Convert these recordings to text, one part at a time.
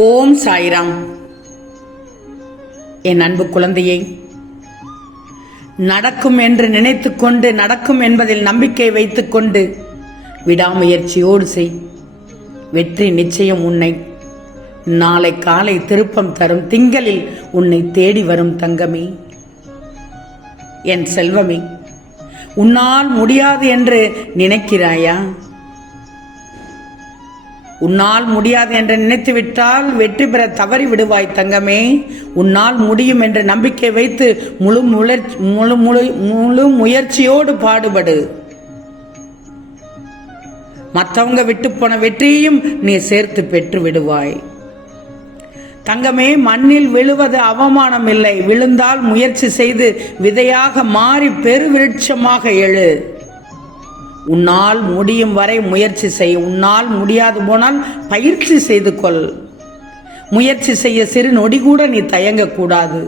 ஓம் சாய்ராம். என் அன்பு குழந்தையை, நடக்கும் என்று நினைத்துக்கொண்டு நடக்கும் என்பதில் நம்பிக்கை வைத்துக்கொண்டு விடாமுயற்சியோடு செய். வெற்றி நிச்சயம் உன்னை நாளை காலை திருப்பம் தரும் திங்களில் உன்னை தேடி வரும் தங்கமே. என் செல்வமே, உன்னால் முடியாது என்று நினைக்கிறாயா? உன்னால் முடியாது என்று நினைத்துவிட்டால் வெற்றி பெற தவறி விடுவாய் தங்கமே. உன்னால் முடியும் என்ற நம்பிக்கை வைத்து முழு முயற்சியோடு பாடுபடு. மற்றவங்க விட்டு போன வெற்றியையும் நீ சேர்த்து பெற்று விடுவாய் தங்கமே. மண்ணில் விழுவது அவமானம் இல்லை. விழுந்தால் முயற்சி செய்து விதையாக மாறி பெருவிருட்சமாக எழு. உன்னால் முடியும் வரை முயற்சி செய். உன்னால் முடியாது போனால் பயிற்சி செய்து கொள். முயற்சி செய்ய சிறு நொடி கூட நீ தயங்கக்கூடாது.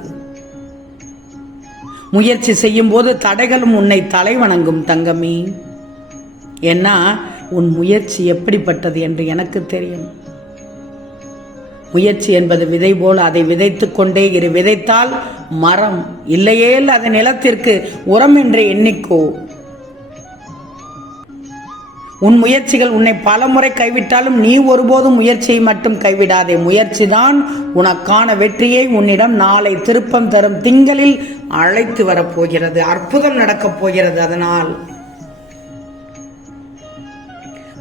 முயற்சி செய்யும் போது தடைகளும் உன்னை தலை வணங்கும் தங்கமே. ஏன்னா உன் முயற்சி எப்படிப்பட்டது என்று எனக்கு தெரியும். முயற்சி என்பது விதை போல் அதை விதைத்துக் கொண்டே இரு. விதைத்தால் மரம், இல்லையேல் அது நிலத்திற்கு உரம் என்று எண்ணிக்கோ. உன் முயற்சிகள் உன்னை பலமுறை கைவிட்டாலும் நீ ஒருபோதும் முயற்சியை மட்டும் கைவிடாதே. முயற்சிதான் உனக்கான வெற்றியை உன்னிடம் நாளை திருப்பம் தரும் திங்களில் அழைத்து வரப்போகிறது. அற்புதம் நடக்கப் போகிறது. அதனால்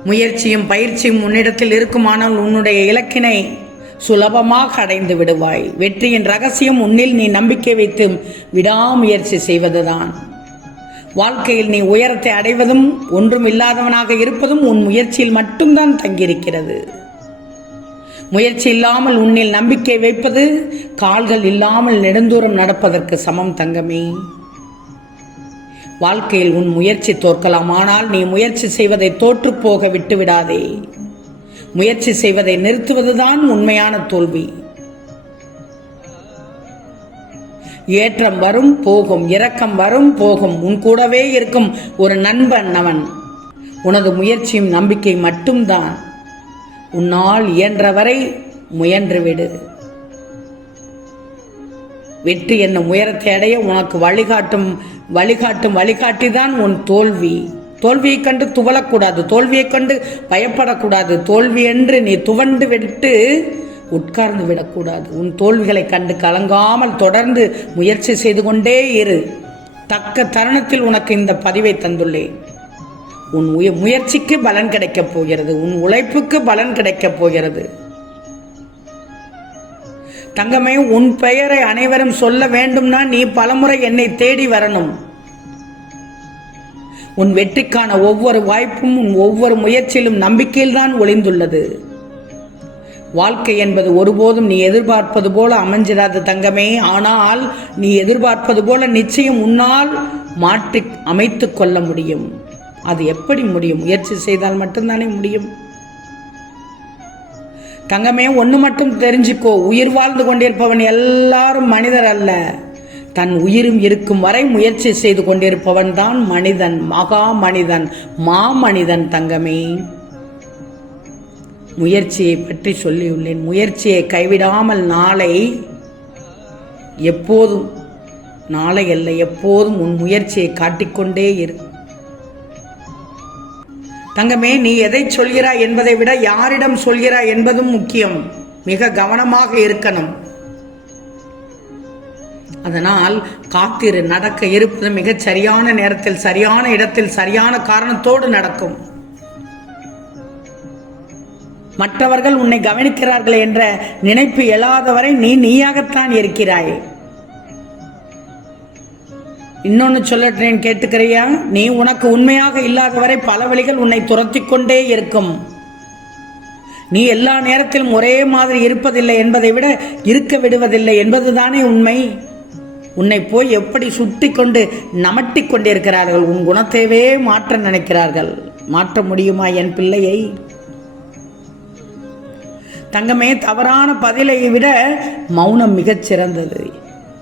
முயற்சியும் பயிற்சியும் உன்னிடத்தில் இருக்குமானால் உன்னுடைய இலக்கினை சுலபமாக அடைந்து விடுவாய். வெற்றியின் ரகசியம் உன்னில் நீ நம்பிக்கை வைத்து விடாமுயற்சி செய்வதுதான். வாழ்க்கையில் நீ உயரத்தை அடைவதும் ஒன்றும் இல்லாதவனாக இருப்பதும் உன் முயற்சியில் மட்டும்தான் தங்கியிருக்கிறது. முயற்சி இல்லாமல் உன்னில் நம்பிக்கை வைப்பது கால்கள் இல்லாமல் நெடுந்தூரம் நடப்பதற்கு சமம் தங்கமே. வாழ்க்கையில் உன் முயற்சி தோற்கலாம், ஆனால் நீ முயற்சி செய்வதை தோற்று போக விட்டுவிடாதே. முயற்சி செய்வதை நிறுத்துவதுதான் உண்மையான தோல்வி. ஏற்றம் வரும் போகும், இரக்கம் வரும் போகும். உன் கூடவே இருக்கும் ஒரு நண்பன் அவன். உனது முயற்சியும் நம்பிக்கை மட்டும்தான். உன்னால் இயன்றவரை முயன்றுவிடு. வெற்றி என்னும் உயரத்தை அடைய உனக்கு வழிகாட்டிதான் உன் தோல்வி. தோல்வியை கண்டு துவளக்கூடாது. தோல்வியை கண்டு பயப்படக்கூடாது. தோல்வி என்று நீ துவண்டு விட்டு உட்கார்ந்து விடக்கூடாது. உன் தோல்விகளை கண்டு கலங்காமல் தொடர்ந்து முயற்சி செய்து கொண்டே இரு. தக்க தருணத்தில் உனக்கு இந்த பதிவை தந்துள்ளேன். உன் முயற்சிக்கு பலன் கிடைக்கப் போகிறது. உன் உழைப்புக்கு பலன் கிடைக்கப் போகிறது தங்கமே. உன் பெயரை அனைவரும் சொல்ல வேண்டும்னா நீ பலமுறை என்னை தேடி வரணும். உன் வெற்றிக்கான ஒவ்வொரு வாய்ப்பும் உன் ஒவ்வொரு முயற்சியிலும் நம்பிக்கையில்தான் ஒளிந்துள்ளது. வாழ்க்கை என்பது ஒருபோதும் நீ எதிர்பார்ப்பது போல அமைஞ்சிடாது தங்கமே. ஆனால் நீ எதிர்பார்ப்பது போல நிச்சயம் உன்னால் மாற்றி அமைத்து கொள்ள முடியும். அது எப்படி முடியும்? முயற்சி செய்தால் மட்டும்தானே முடியும் தங்கமே. ஒன்று மட்டும் தெரிஞ்சுக்கோ, உயிர் வாழ்ந்து கொண்டிருப்பவன் எல்லாரும் மனிதர் அல்ல. தன் உயிரும் இருக்கும் வரை முயற்சி செய்து கொண்டிருப்பவன் தான் மனிதன், மகா மனிதன், மாமனிதன் தங்கமே. முயற்சியை பற்றி சொல்லியுள்ளேன். முயற்சியை கைவிடாமல் நாளை அல்ல எப்போதும் உன் முயற்சியை காட்டிக்கொண்டே இரு தங்கமே. நீ எதை சொல்கிறாய் என்பதை விட யாரிடம் சொல்கிறாய் என்பதும் முக்கியம். மிக கவனமாக இருக்கணும். அதனால் காத்திரு. நடக்க இருப்பது மிகச் சரியான நேரத்தில், சரியான இடத்தில், சரியான காரணத்தோடு நடக்கும். மற்றவர்கள் உன்னை கவனிக்கிறார்கள் என்ற நினைப்பு எழாதவரை நீயாகத்தான் இருக்கிறாய். இன்னொன்னு சொல்லட்டேன், கேட்டுக்கிறியா? நீ உனக்கு உண்மையாக இல்லாதவரை பல வழிகள் உன்னை துரத்தி கொண்டே இருக்கும். நீ எல்லா நேரத்திலும் ஒரே மாதிரி இருப்பதில்லை என்பதை விட இருக்க விடுவதில்லை என்பதுதானே உண்மை. உன்னை போய் எப்படி சுட்டி கொண்டு நமட்டி கொண்டிருக்கிறார்கள். உன் குணத்தையே மாற்ற நினைக்கிறார்கள். மாற்ற முடியுமா என் பிள்ளையை? தங்கமே, தவறான பதிலை விட மௌனம் மிகச் சிறந்தது.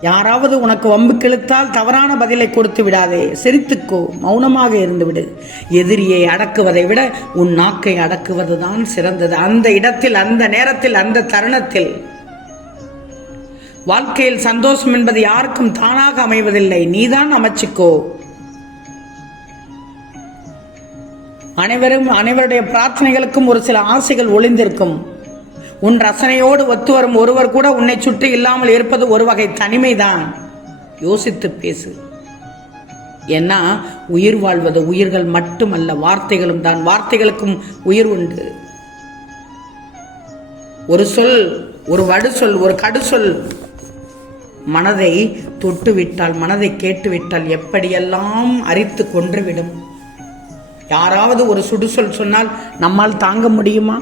யாராவது உனக்கு வம்பு கிழித்தால் தவறான பதிலை கொடுத்து விடாதே. சிரித்துக்கோ, மௌனமாக இருந்து விடு. எதிரியை அடக்குவதை விட உன் நாக்கை அடக்குவதுதான் சிறந்தது. அந்த இடத்தில், அந்த நேரத்தில், அந்த தருணத்தில். வாழ்க்கையில் சந்தோஷம் என்பது யாருக்கும் தானாக அமைவதில்லை, நீதான் அமைச்சுக்கோ. அனைவருடைய பிரார்த்தனைகளுக்கும் ஒரு சில ஆசைகள் ஒளிந்திருக்கும். உன் ரசனையோடு ஒத்து வரும் ஒருவர் கூட உன்னை சுற்றி இல்லாமல் இருப்பது ஒரு வகை தனிமைதான். யோசித்து பேசு. ஏன்னா உயிர் வாழ்வது உயிர்கள் மட்டுமல்ல, வார்த்தைகளும் தான். வார்த்தைகளுக்கும் உயிர் உண்டு. ஒரு சொல், ஒரு வடு சொல், ஒரு கடு சொல் மனதை தொட்டு விட்டால், மனதை கேட்டுவிட்டால் எப்படியெல்லாம் அரித்து கொன்றுவிடும். யாராவது ஒரு சுடுசொல் சொன்னால் நம்மால் தாங்க முடியுமா?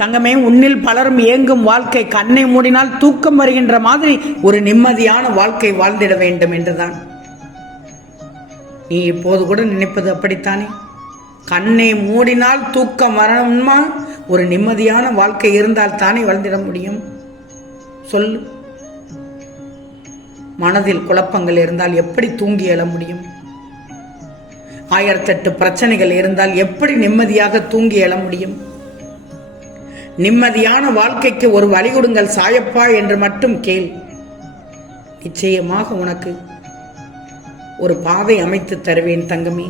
தங்கமே, உன்னில் பலரும் ஏங்கும் வாழ்க்கை கண்ணை மூடினால் தூக்கம் வருகின்ற மாதிரி ஒரு நிம்மதியான வாழ்க்கை வாழ்ந்திட வேண்டும் என்றுதான். நீ இப்போது கூட நினைப்பது அப்படித்தானே? கண்ணை மூடினால் தூக்கம் வரணுமா? ஒரு நிம்மதியான வாழ்க்கை இருந்தால் தானே வாழ்ந்திட முடியும். சொல்லு. மனதில் குழப்பங்கள் இருந்தால் எப்படி தூங்கி எழ முடியும்? 1008 பிரச்சனைகள் இருந்தால் எப்படி நிம்மதியாக தூங்கி எழ முடியும்? நிம்மதியான வாழ்க்கைக்கு ஒரு வழி கொடுங்கள் சாயப்பா என்று மட்டும் கேள். நிச்சயமாக உனக்கு ஒரு பாதை அமைத்து தருவேன் தங்கமே.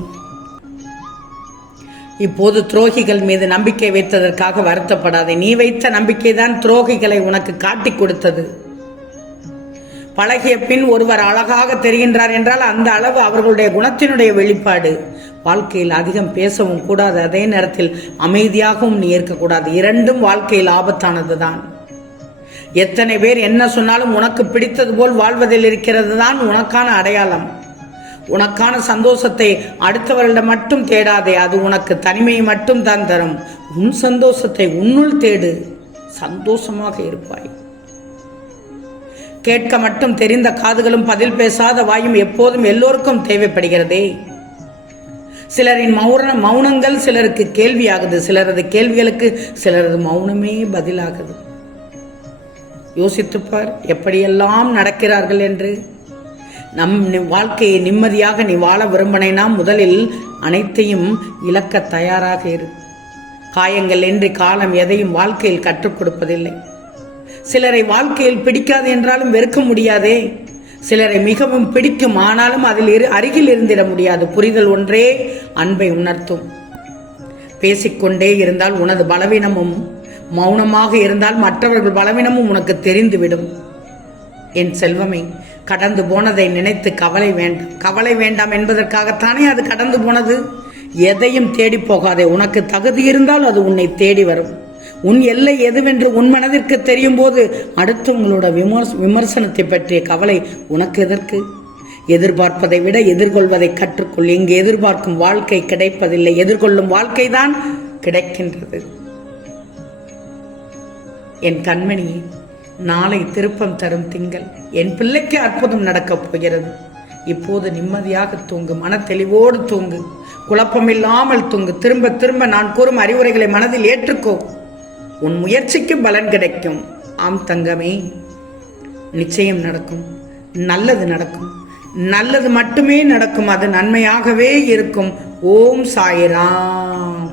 இப்போது துரோகிகள் மீது நம்பிக்கை வைத்ததற்காக வருத்தப்படாதே. நீ வைத்த நம்பிக்கைதான் துரோகிகளை உனக்கு காட்டிக் கொடுத்தது. பழகிய பின் ஒருவர் அழகாக தெரிகின்றார் என்றால் அந்த அளவு அவர்களுடைய குணத்தினுடைய வெளிப்பாடு. வாழ்க்கையில் அதிகம் பேசவும் கூடாது, அதே நேரத்தில் அமைதியாகவும் நீ இருக்கக்கூடாது. இரண்டும் வாழ்க்கையில் ஆபத்தானது தான். எத்தனை பேர் என்ன சொன்னாலும் உனக்கு பிடித்தது போல் வாழ்வதில் இருக்கிறது தான் உனக்கான அடையாளம். உனக்கான சந்தோஷத்தை அடுத்தவர்களிடம் மட்டும் தேடாதே, அது உனக்கு தனிமையை மட்டும் தான் தரும். உன் சந்தோஷத்தை உன்னுள் தேடு, சந்தோஷமாக இருப்பாய். கேட்க மட்டும் தெரிந்த காதுகளும் பதில் பேசாத வாயும் எப்போதும் எல்லோருக்கும் தேவைப்படுகிறதே. சிலரின் மௌனங்கள் சிலருக்கு கேள்வியாகுது, சிலரது கேள்விகளுக்கு சிலரது மௌனமே பதிலாகுது. யோசித்துப்பார் எப்படியெல்லாம் நடக்கிறார்கள் என்று. நம் வாழ்க்கையை நிம்மதியாக நீ வாழ விரும்பினா முதலில் அனைத்தையும் இழக்க தயாராக இரு. காயங்கள் என்று காலம் எதையும் வாழ்க்கையில் கற்றுக் கொடுப்பதில்லை. சிலரை வாழ்க்கையில் பிடிக்காது என்றாலும் வெறுக்க முடியாதே. சிலரை மிகவும் பிடிக்கும், ஆனாலும் அதில் அருகில் இருந்திட முடியாது. புரிதல் ஒன்றே அன்பை உணர்த்தும். பேசிக்கொண்டே இருந்தால் உனது பலவீனமும், மௌனமாக இருந்தால் மற்றவர்கள் பலவீனமும் உனக்கு தெரிந்துவிடும். என் செல்வமே, கடந்து போனதை நினைத்து கவலை வேண்டாம் என்பதற்காகத்தானே அது கடந்து போனது. எதையும் தேடி போகாதே. உனக்கு தகுதி இருந்தால் அது உன்னை தேடி வரும். உன் எல்லை எதுவென்று உன் மனதிற்கு தெரியும் போது அடுத்தவங்களோட விமர்சனத்தை பற்றிய கவலை உனக்கு எதற்கு? எதிர்பார்ப்பதை விட எதிர்கொள்வதை கற்றுக்கொள். இங்கு எதிர்பார்க்கும் வாழ்க்கை கிடைப்பதில்லை, எதிர்கொள்ளும் வாழ்க்கைதான் கிடைக்கின்றது. என் கண்மணி, நாளை திருப்பம் தரும் திங்கள். என் பிள்ளைக்கு அற்புதம் நடக்கப் போகிறது. இப்போது நிம்மதியாக தூங்கு, மன தெளிவோடு தூங்கு, குழப்பமில்லாமல் தூங்கு. திரும்ப திரும்ப நான் கூறும் அறிவுரைகளை மனதில் ஏற்றுக்கோ. உன் முயற்சிக்கு பலன் கிடைக்கும். ஆம் தங்கமே, நிச்சயம் நடக்கும். நல்லது நடக்கும். நல்லது மட்டுமே நடக்கும். அது நன்மையாகவே இருக்கும். ஓம் சாய்ராம்.